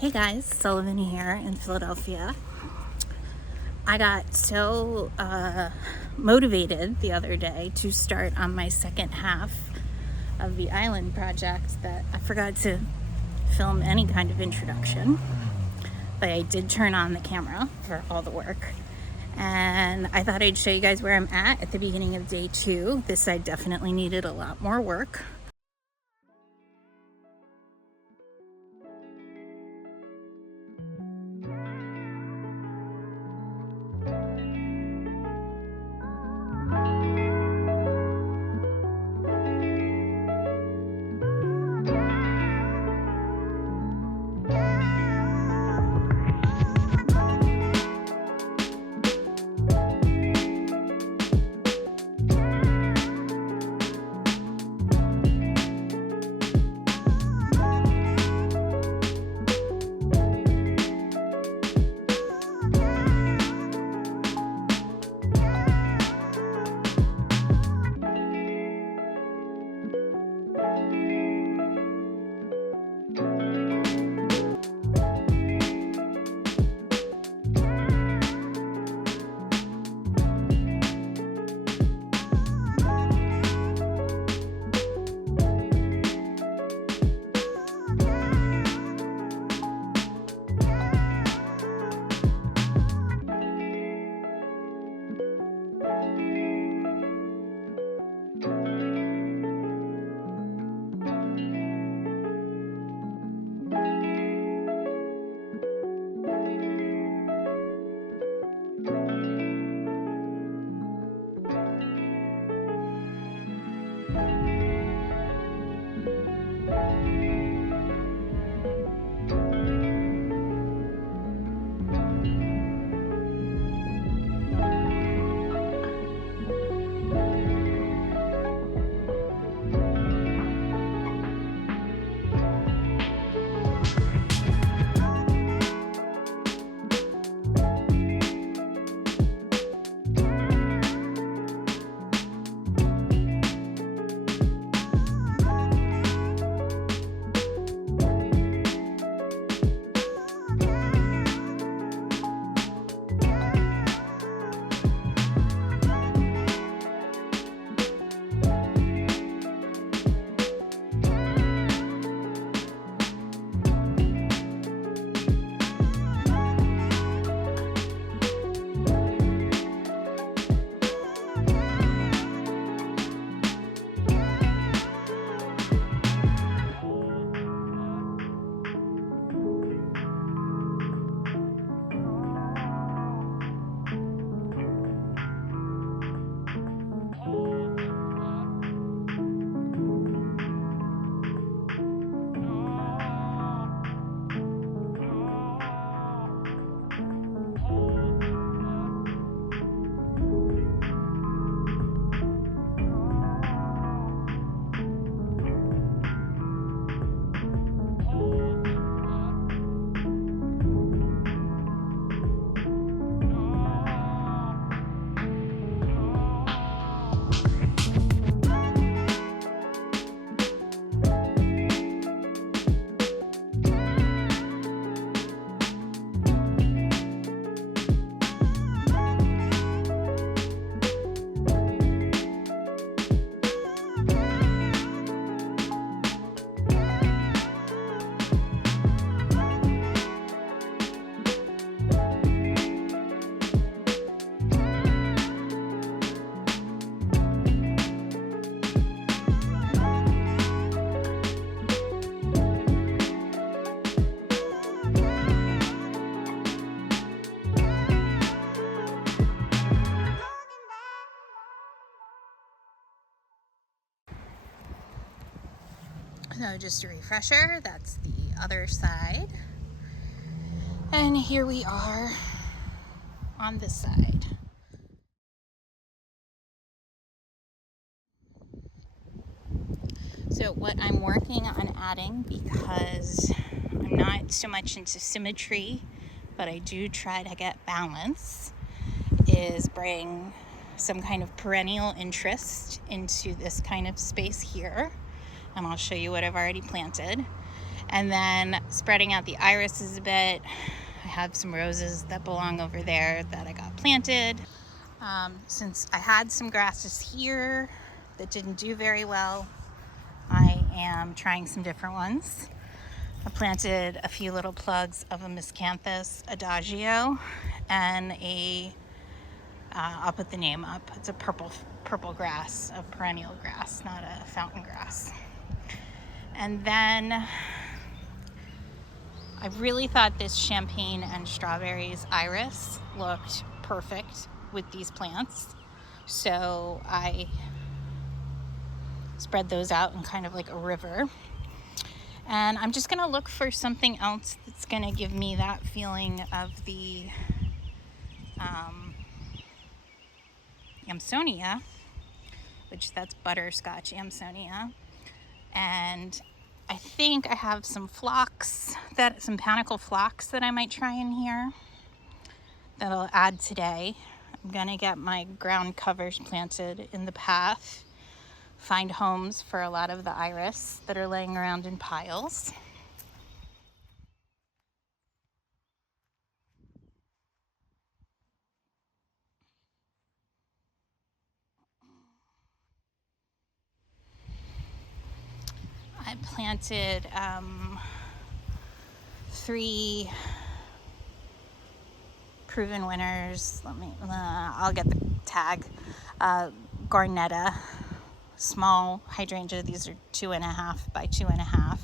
Hey guys, Sullivan here in Philadelphia. I got so motivated the other day to start on my second half of the island project that I forgot to film any kind of introduction, but I did turn on the camera for all the work. And I thought I'd show you guys where I'm at the beginning of day 2. This side definitely needed a lot more work. So just a refresher, that's the other side. And here we are on this side. So what I'm working on adding, because I'm not so much into symmetry, but I do try to get balance, is bring some kind of perennial interest into this kind of space here. And I'll show you what I've already planted. And then spreading out the irises a bit. I have some roses that belong over there that I got planted. Since I had some grasses here that didn't do very well, I am trying some different ones. I planted a few little plugs of a miscanthus adagio and I'll put the name up. It's a purple grass, a perennial grass, not a fountain grass. And then I really thought this champagne and strawberries iris looked perfect with these plants. So I spread those out in kind of like a river. And I'm just gonna look for something else that's gonna give me that feeling of the Amsonia, which that's butterscotch Amsonia. And I think I have some some panicle phlox that I might try in here that I'll add today. I'm gonna get my ground covers planted in the path, find homes for a lot of the iris that are laying around in piles. I planted 3 proven winners. I'll get the tag. Garnetta, small hydrangea. These are 2.5 by 2.5.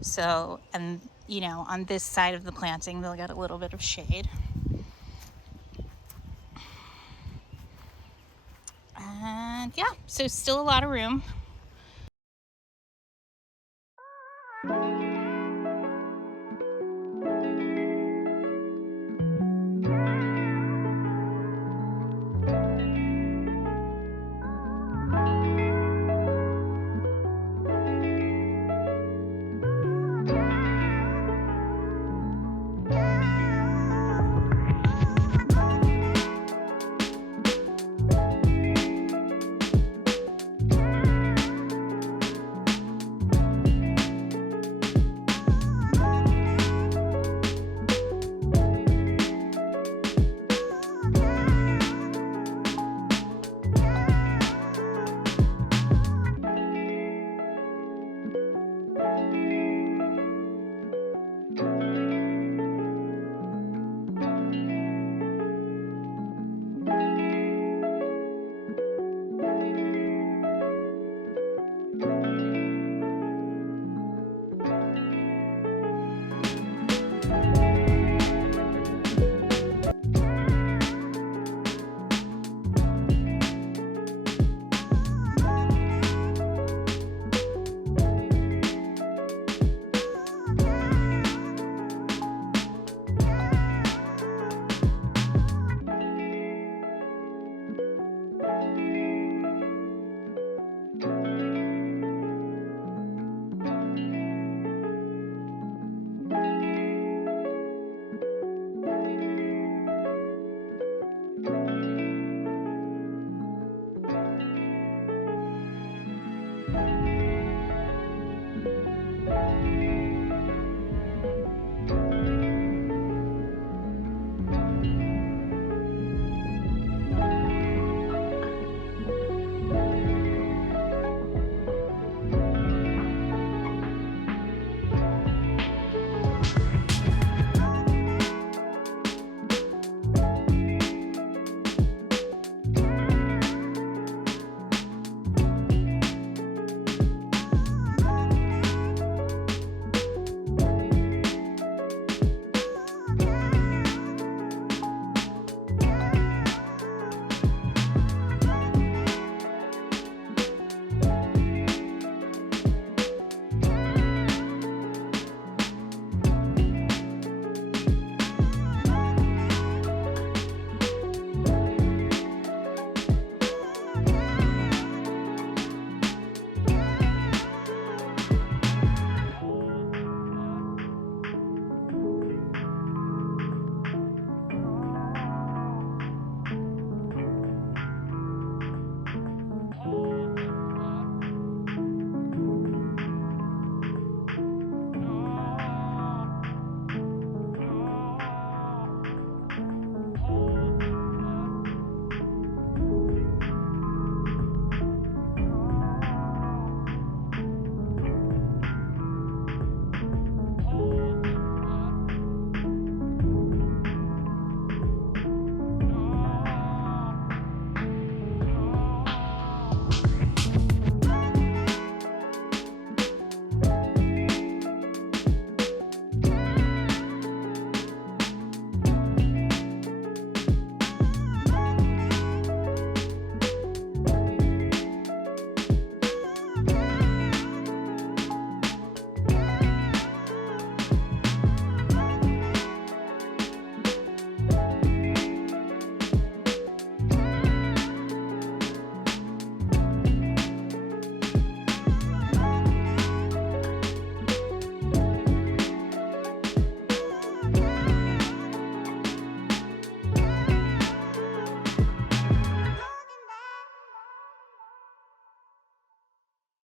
So, and you know, on this side of the planting, they'll get a little bit of shade. And yeah, so still a lot of room.